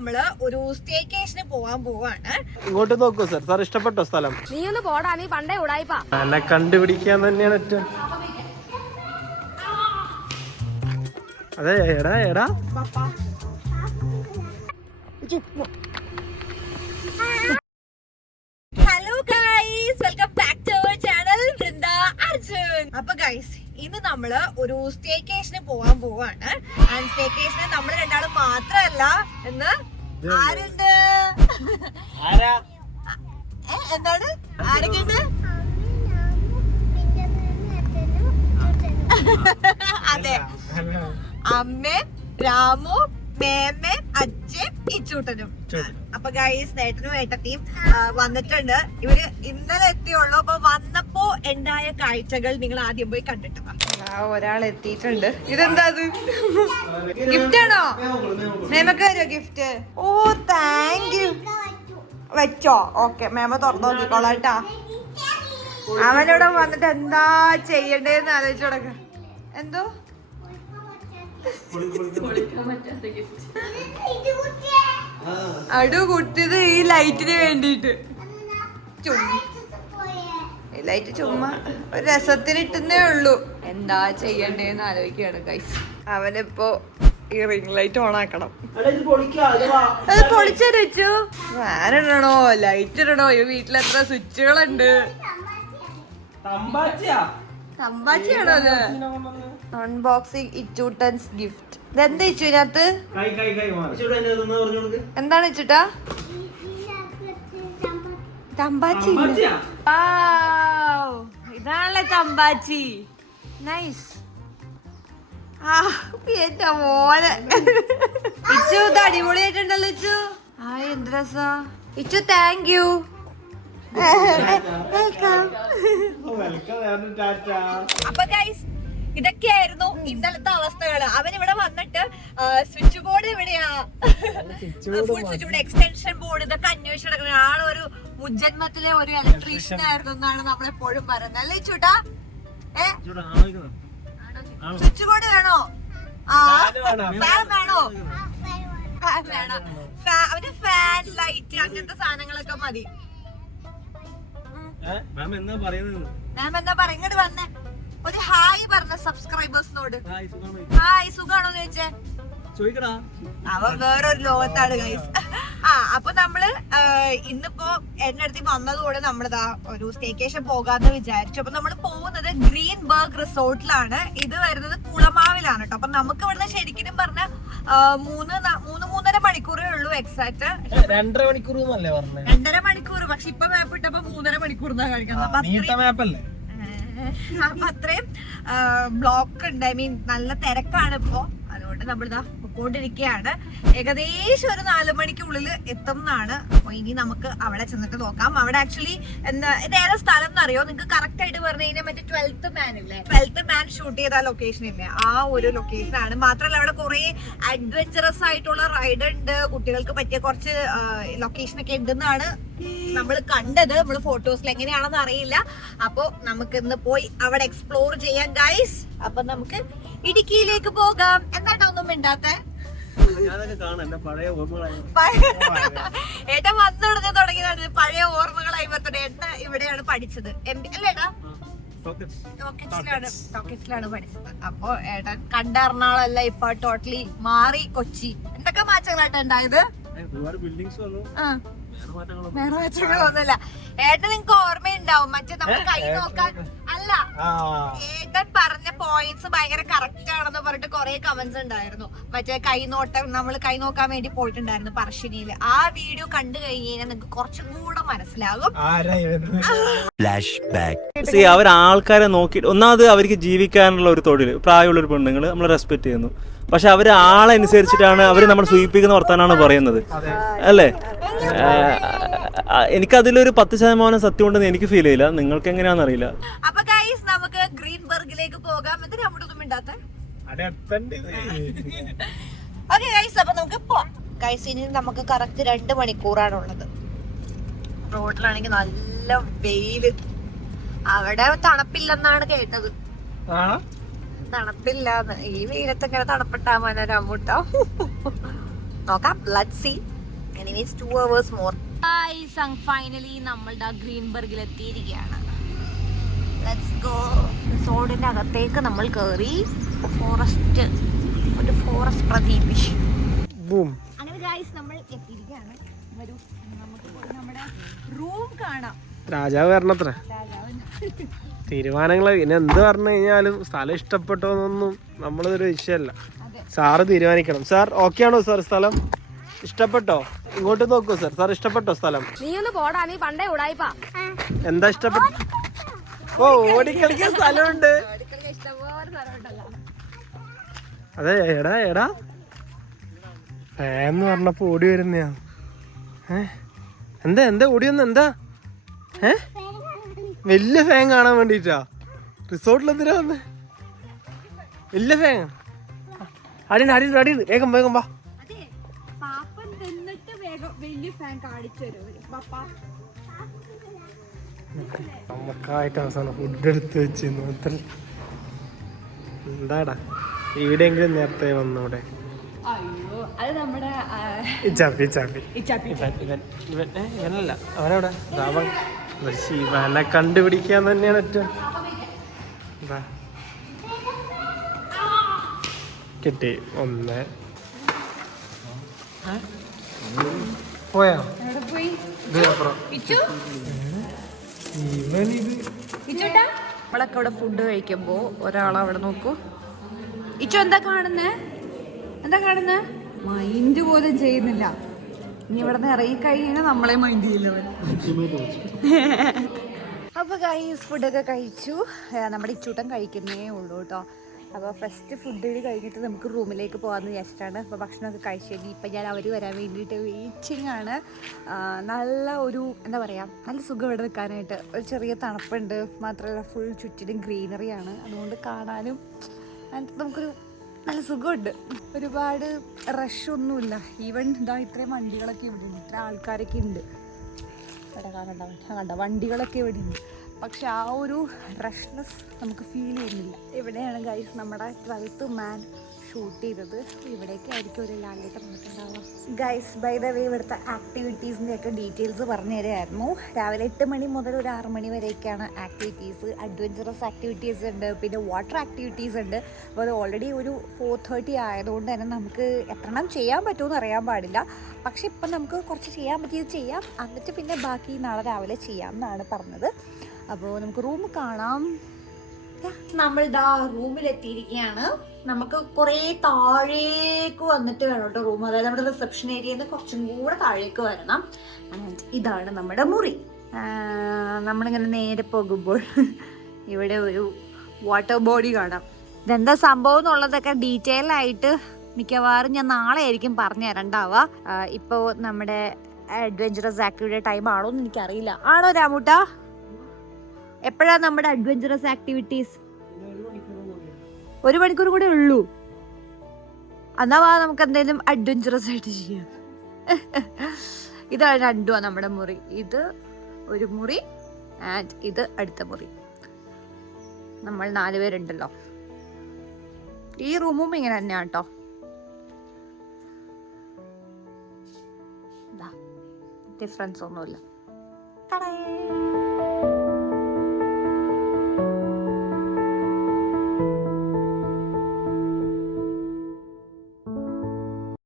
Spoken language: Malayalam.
നമ്മള് ഒരു സ്റ്റേക്കേഷന് പോവാൻ പോവാണ്. ഇങ്ങോട്ട് നോക്കൂ സാർ. സാർ ഇഷ്ടപ്പെട്ടോ സ്ഥലം? നീ ഒന്ന് പോടാ, നീ പണ്ടേ ഉടായിപ്പാ. എന്നെ കണ്ടുപിടിക്കാൻ തന്നെയാണ് ഏറ്റവും. അതെ എടാ എടാ hello guys, welcome back to our channel Vrinda Arjun. അപ്പൊ ഗൈസ്, ഇന്ന് നമ്മള് ഒരു സ്റ്റേക്കേഷന് പോവാൻ പോവാണ്. ആൻഡ് സ്റ്റേക്കേഷന് നമ്മൾ രണ്ടാളും മാത്രല്ല, എന്ന് ആരുണ്ട്? എന്താണ്? ആരൊക്കെയുണ്ട്? അതെ, അമ്മേ, രാമു, മേമ്മേ, അച്ഛൻ, ഇച്ചൂട്ടനും. അപ്പൊ ഗൈസ്, നേട്ടനും ഏട്ടത്തിയും വന്നിട്ടുണ്ട്. ഇവര് ഇന്നലെ എത്തിയുള്ളൂ. അപ്പൊ വന്നപ്പോ ഉണ്ടായ കാഴ്ചകൾ നിങ്ങൾ ആദ്യം പോയി കണ്ടിട്ട് ഒരാൾ എത്തിയിട്ടുണ്ട്. ഇതെന്താ ഗിഫ്റ്റ് ആണോ? മേമക്ക് തരോ ഗിഫ്റ്റ്? Oh thank you. വെച്ചോ? ഓക്കെ, മേമ തുറന്നു നോക്കിക്കോളാട്ടാ. അവനോട് വന്നിട്ട് എന്താ ചെയ്യണ്ടേന്ന് ആലോചിച്ചു തുടക്ക. എന്തോ അടു കുട്ടിയത് ഈ ലൈറ്റിന് വേണ്ടിട്ട്. ലൈറ്റ് ചുമ്മാ ഒരു രസത്തിനിട്ടുന്നേ ഉള്ളൂ. എന്താ ചെയ്യണ്ടേന്ന് ആലോചിക്കുകയാണ് ഗൈസ്. അവനിപ്പോ ഈ റിംഗ് ലൈറ്റ് ഓൺ ആക്കണം. അത് പൊളിച്ചു വെച്ചു. ഫാൻ ഇടണോ, ലൈറ്റ് ഇടണോ? ഈ വീട്ടിൽ എത്ര സ്വിച്ചുകളുണ്ട്. തമ്പാച്ചിയാണോ അത്? അൺബോക്സിംഗ് ഇച്ചൂട്ടൻസ് ഗിഫ്റ്റ്. ഇതെന്താ ഇച്ചു ഇതിനകത്ത്? എന്താണ് ഇച്ചുട്ടാ? തമ്പാച്ചി. ഇതാണല്ലേ തമ്പാച്ചി. നൈസ്. എന്റെ മോനെ ഇച്ചു, ഇത് അടിപൊളിയായിട്ടുണ്ടല്ലോ ഇച്ചു. ആ എന്ത് രസാ ഇച്ചു. Thank you. അപ്പൊ ഗൈസ്, ഇതൊക്കെയായിരുന്നു ഇന്നലത്തെ അവസ്ഥകള്. അവനിവിടെ വന്നിട്ട് സ്വിച്ച് ബോർഡ് എവിടെയാ, full switch board, extension board, ഇതൊക്കെ അന്വേഷിച്ച് നടക്കുന്ന ആളൊരു മുജ്ജന്മത്തിലെ ഒരു ഇലക്ട്രീഷ്യൻ ആയിരുന്നു എന്നാണ് നമ്മളെപ്പോഴും പറയുന്നത്. അല്ലേ ചൂട്ടാ? സ്വിച്ച് ബോർഡ് വേണോ? ഫാൻ വേണോ? ഫാൻ വേണം. അവന് ഫാൻ, ലൈറ്റ്, അങ്ങനത്തെ സാധനങ്ങളൊക്കെ മതി. മാം എന്താ പറയാ? ഇങ്ങോട്ട് വന്നേ, ഒരു ഹായ് പറഞ്ഞ സബ്സ്ക്രൈബേഴ്സിനോട്. ഹായ്, സുഖാണോന്ന് ചോദിച്ചേ. അവൻ വേറൊരു ലോകത്താണ് ഗൈസ്. അപ്പൊ നമ്മള് ഇന്നിപ്പോ എന്റെ അടുത്ത് വന്നതോടെ നമ്മളിതാ ഒരു സ്റ്റേക്കേഷൻ പോകാന്ന് വിചാരിച്ചു. അപ്പൊ നമ്മൾ പോകുന്നത് ഗ്രീൻബർഗ് റിസോർട്ടിലാണ്. ഇത് വരുന്നത് കുളമാവിലാണ് കേട്ടോ. അപ്പൊ നമുക്ക് ഇവിടുന്ന് ശരിക്കും പറഞ്ഞ 3-3.5 മണിക്കൂറേ ഉള്ളൂ. എക്സാക്ട് 2.5 മണിക്കൂർ. 2.5 മണിക്കൂർ. പക്ഷെ ഇപ്പൊ മാപ്പ് ഇട്ടപ്പോ 3.5 മണിക്കൂർ എന്നാ കാണിക്കുന്നത്. അപ്പൊ അത്രയും ബ്ലോക്ക് ഉണ്ട്. ഐ മീൻ നല്ല തിരക്കാണ് ഇപ്പോ. അതുകൊണ്ട് നമ്മളിതാ പോയിക്കൊണ്ടിരിക്കുകയാണ്. ഏകദേശം ഒരു 4 മണിക്കുള്ളിൽ എത്തും എന്നാണ്. അപ്പൊ ഇനി നമുക്ക് അവിടെ ചെന്നിട്ട് നോക്കാം. അവിടെ ആക്ച്വലി എന്താ, ഇത് ഏതാ സ്ഥലം എന്നറിയോ? നിങ്ങൾക്ക് കറക്റ്റ് ആയിട്ട് പറഞ്ഞു കഴിഞ്ഞാൽ മറ്റേ 12th മാൻ ഇല്ലേ, 12th മാൻ ഷൂട്ട് ചെയ്ത ലൊക്കേഷൻ ഇല്ലേ, ആ ഒരു ലൊക്കേഷൻ ആണ്. മാത്രമല്ല അവിടെ കുറെ അഡ്വഞ്ചറസ് ആയിട്ടുള്ള റൈഡ് ഉണ്ട്. കുട്ടികൾക്ക് പറ്റിയ കുറച്ച് ലൊക്കേഷൻ ഒക്കെ ഉണ്ടെന്നാണ് നമ്മൾ കണ്ടത്. നമ്മള് ഫോട്ടോസിൽ എങ്ങനെയാണെന്ന് അറിയില്ല. അപ്പൊ നമുക്ക് ഇന്ന് പോയി അവിടെ എക്സ്പ്ലോർ ചെയ്യാം ഗൈസ്. അപ്പൊ നമുക്ക് ഇടുക്കിയിലേക്ക് പോകാം. എന്താ ഒന്നും മിണ്ടാത്തെ? ഏട്ടൻ വന്നുടനെ തുടങ്ങിയതാണ് പഴയ ഓർമ്മകളായി ബർത്ത്ഡേ. ഏട്ടൻ ഇവിടെയാണ് പഠിച്ചത് അല്ലേടാ? ടോക്കറ്റ്സിലാണ് പഠിച്ചത്. അപ്പൊ ഏട്ടൻ കണ്ട എറണാകുളമല്ല, ഇപ്പൊ ടോട്ടലി മാറി കൊച്ചി. എന്തൊക്കെ മാറ്റങ്ങളായിട്ട് ഉണ്ടായത്? വേറെ മാറ്റങ്ങളൊന്നുമില്ല. ഏട്ടൻ നിങ്ങക്ക് ഓർമ്മയുണ്ടാവും, മറ്റേ നമ്മൾ കൈ നോക്കാൻ അല്ല, ഏട്ടൻ പറഞ്ഞ പോയിന്റ്സ് ഭയങ്കര കറക്റ്റ് ആണെന്ന് പറഞ്ഞിട്ട് കുറെ കമന്റ്സ് ഉണ്ടായിരുന്നു. മറ്റേ കൈനോട്ടം, നമ്മൾ കൈ നോക്കാൻ വേണ്ടി പോയിട്ടുണ്ടായിരുന്നു പറശ്ശിനിയില്. ആ വീഡിയോ കണ്ടു കഴിഞ്ഞാൽ നിങ്ങൾക്ക് കുറച്ചും കൂടെ മനസ്സിലാകും. അവർ ആൾക്കാരെ നോക്കി, ഒന്നാമത് അവർക്ക് ജീവിക്കാനുള്ള ഒരു തൊഴിൽ, പ്രായമുള്ള ഒരു പെണ്ണുങ്ങൾ നമ്മൾ റെസ്പെക്ട് ചെയ്യുന്നു. പക്ഷെ അവർ ആളനുസരിച്ചിട്ടാണ് അവർ നമ്മൾ സൂചിപ്പിക്കുന്ന വർത്താനാണ് പറയുന്നത്, അല്ലേ? എനിക്കതിലൊരു 10% സത്യം ഉണ്ടെന്ന് എനിക്ക് ഫീൽ ചെയ്യില്ല. നിങ്ങൾക്ക് എങ്ങനെയാണെന്ന് അറിയില്ല. അപ്പൊ ഗൈസ്, നമുക്ക് ഗ്രീൻബർഗിലേക്ക് പോകാം. എന്തിനാ അങ്ങോട്ടൊന്നും ഇണ്ടാത്ത? ഓക്കെ ഗൈസ്, അപ്പൊ നമുക്ക് പോവാം. ഗൈസ്, ഇനി നമുക്ക് കറക്റ്റ് 2 മണിക്കൂറാണുള്ളത്. റോഡിലാണെങ്കിൽ നല്ല വെയില്. അവിടെ തണുപ്പില്ലെന്നാണ് കേട്ടത്. തണുപ്പില്ലാന്ന്. ഈ വെയിലത്ത് ഇങ്ങനെ തണുപ്പിട്ടാ മന രാമൂട്ടാ. നോക്കാം, let's see. Anyways 2 hours more. Finally നമ്മളുടെ ഗ്രീൻബർഗിൽ എത്തിയിരിക്കുകയാണ്. Let's go. റിസോർട്ടിന്റെ അകത്തേക്ക് നമ്മൾ കയറി. ഒരു ഫോറസ്റ്റ് പ്രതീതി. അങ്ങനെ ഗൈസ് നമ്മൾ എത്തിയിരിക്കുകയാണ്. വരൂ, നമുക്ക് പോയി നമ്മുടെ റൂം കാണാം. രാജാവ് വരണത്ര തീരുമാനങ്ങൾ ഇനി എന്ത് പറഞ്ഞു കഴിഞ്ഞാലും സ്ഥലം ഇഷ്ടപ്പെട്ടോന്നൊന്നും നമ്മളൊരു വിഷയമല്ല. സാറ് തീരുമാനിക്കണം. സാർ ഓക്കെ ആണോ സാർ? സ്ഥലം ഇഷ്ടപ്പെട്ടോ? ഇങ്ങോട്ട് നോക്കൂ സാർ. സാർ ഇഷ്ടപ്പെട്ടോ സ്ഥലം? നീ ഒന്ന് പോടാ, നീ പണ്ടേ ഉടായിപ്പാ. എന്താ ഇഷ്ടപ്പെട്ട? ഓ, ഓടിക്കളിക്കാൻ സ്ഥലമുണ്ട്. അതെ എടാ എടാ ഫാന്ന് പറഞ്ഞപ്പോ ഓടി വരുന്നയാ. എന്താ എന്താ ഓടിയൊന്ന് എന്താ? വലിയ ഫാൻ കാണാൻ വേണ്ടിട്ടാ റിസോർട്ടിൽ എന്തിനാ വന്ന്? വലിയ ഫാൻ അടിയുണ്ട് അടിയുണ്ട് അടിയുണ്ട്. വേഗം വേഗം വാ. നമുക്കായിട്ട് അവസാനം ഫുഡ് എടുത്ത് വെച്ചിരുന്നു. അത്ര എന്താടാ ഈടെങ്കിലും നേരത്തെ വന്നൂടെ? ഇവനല്ല അവനവിടെ ഇവനെ കണ്ടുപിടിക്കാൻ തന്നെയാണ് ഏറ്റവും. കിട്ടി ഒന്ന്. പോയാ നമ്മളൊക്കെ അവിടെ ഫുഡ് കഴിക്കുമ്പോ ഒരാളവിടെ നോക്കൂ. ഇച്ചു എന്താ കാണുന്നേ? മൈൻഡ് പോലും ചെയ്യുന്നില്ല. ഇനി ഇവിടെ നിന്ന് ഇറങ്ങി കഴിഞ്ഞാൽ നമ്മളെ മൈൻഡ് ചെയ്യില്ല. അപ്പൊ ഗൈസ് ഫുഡൊക്കെ കഴിച്ചു. നമ്മുടെ ഇച്ചൂട്ടൻ കഴിക്കുന്നേ ഉള്ളൂ കേട്ടോ. അപ്പോൾ ഫസ്റ്റ് ഫുഡ് കഴിഞ്ഞിട്ട് നമുക്ക് റൂമിലേക്ക് പോകാമെന്ന് വിചാരിച്ചിട്ടാണ്. അപ്പോൾ ഭക്ഷണമൊക്കെ കഴിച്ചു കഴിഞ്ഞ് ഇപ്പം ഞാൻ അവർ വരാൻ വേണ്ടിയിട്ട് വെയിറ്റിംഗ് ആണ്. നല്ല ഒരു എന്താ പറയുക, നല്ല സുഖം ഇവിടെ നിൽക്കാനായിട്ട്. ഒരു ചെറിയ തണുപ്പുണ്ട്, മാത്രമല്ല ഫുൾ ചുറ്റിലും ഗ്രീനറിയാണ്. അതുകൊണ്ട് കാണാനും നമുക്കൊരു നല്ല സുഖമുണ്ട്. ഒരുപാട് റഷൊന്നുമില്ല. ഈവൻ ഇതാ ഇത്രയും വണ്ടികളൊക്കെ ഇവിടെ ഉണ്ട്, ഇത്ര ആൾക്കാരൊക്കെ ഉണ്ട്. ഇവിടെ കണ്ട വണ്ടികളൊക്കെ ഇവിടെ ഉണ്ട്. പക്ഷെ ആ ഒരു റഷ്നെസ് നമുക്ക് ഫീൽ ചെയ്യുന്നില്ല. ഇവിടെയാണ് ഗൈസ് നമ്മുടെ 12th മാൻ ഷൂട്ട് ചെയ്തത്. ഇവിടേക്ക് ആയിരിക്കും ഒരു ലാലേട്ട് വന്നിട്ടുണ്ടാവുക. ഗൈസ് ബൈ ദ വേ ഇവിടുത്തെ ആക്ടിവിറ്റീസിൻ്റെ ഒക്കെ ഡീറ്റെയിൽസ് പറഞ്ഞു തരായിരുന്നു. രാവിലെ 8 മണി മുതൽ ഒരു 6 മണി വരെയൊക്കെയാണ് ആക്ടിവിറ്റീസ്. അഡ്വഞ്ചറസ് ആക്ടിവിറ്റീസ് ഉണ്ട്, പിന്നെ വാട്ടർ ആക്ടിവിറ്റീസ് ഉണ്ട്. അപ്പോൾ അത് ഓൾറെഡി ഒരു 4:30 ആയതുകൊണ്ട് തന്നെ നമുക്ക് എത്രണ്ണം ചെയ്യാൻ പറ്റുമെന്ന് അറിയാൻ പാടില്ല. പക്ഷെ ഇപ്പം നമുക്ക് കുറച്ച് ചെയ്യാൻ പറ്റിയത് ചെയ്യാം, എന്നിട്ട് പിന്നെ ബാക്കി നാളെ രാവിലെ ചെയ്യാം എന്നാണ് പറഞ്ഞത്. അപ്പോൾ നമുക്ക് റൂം കാണാം. നമ്മളിതാ റൂമിലെത്തിയിരിക്കുകയാണ്. നമുക്ക് കുറേ താഴേക്ക് വന്നിട്ട് വേണം കേട്ടോ റൂം. അതായത് നമ്മുടെ റിസപ്ഷൻ ഏരിയയിൽ നിന്ന് കുറച്ചും കൂടെ താഴേക്ക് വരണം. ഇതാണ് നമ്മുടെ മുറി. നമ്മളിങ്ങനെ നേരെ പോകുമ്പോൾ ഇവിടെ ഒരു വാട്ടർ ബോഡി കാണാം. ഇതെന്താ സംഭവം എന്നുള്ളതൊക്കെ ഡീറ്റെയിൽ ആയിട്ട് മിക്കവാറും ഞാൻ നാളെ ആയിരിക്കും പറഞ്ഞു തരണ്ടാവുക. ഇപ്പോൾ നമ്മുടെ അഡ്വഞ്ചറസ് ആക്ടിവിറ്റി ടൈം ആണോ എന്ന് എനിക്കറിയില്ല. ആണോ രാമൂട്ട? എപ്പോഴാണ് നമ്മുടെ അഡ്വഞ്ചറസ് ആക്ടിവിറ്റീസ്? 1 മണിക്കൂർ കൂടെ ഉള്ളൂ. എന്നാ വാ നമുക്ക് എന്തെങ്കിലും അഡ്വഞ്ചറസ് ആയിട്ട് ചെയ്യാം. ഇതാണ് രണ്ടുമാണ് നമ്മുടെ മുറി. ഇത് ഒരു മുറി ആൻഡ് ഇത് അടുത്ത മുറി. നമ്മൾ 4 പേരുണ്ടല്ലോ. ഈ റൂമും ഇങ്ങനെ തന്നെയാണ് കേട്ടോ. ഡിഫറൻസ് ഒന്നുമില്ല.